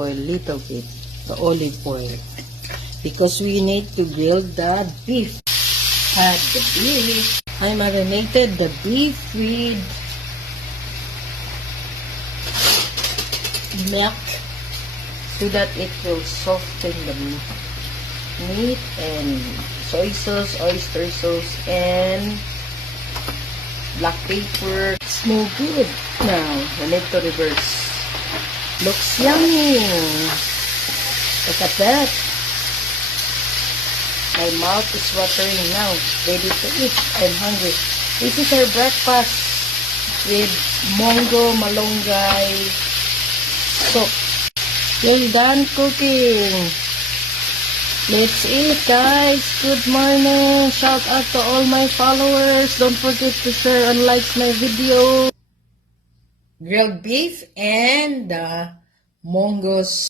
oil, little bit, the olive oil, because we need to grill the beef. Add the beef. I marinated the beef with milk so that it will soften the meat, and soy sauce, oyster sauce, and black pepper. Smell good. Now, we need to reverse. Looks yummy. Look at that. My mouth is watering now. Ready to eat. I'm hungry. This is our breakfast with mongo malunggay soup. Well done cooking. Let's eat, guys. Good morning. Shout out to all my followers. Don't forget to share and like my video. Grilled beef and the mongos.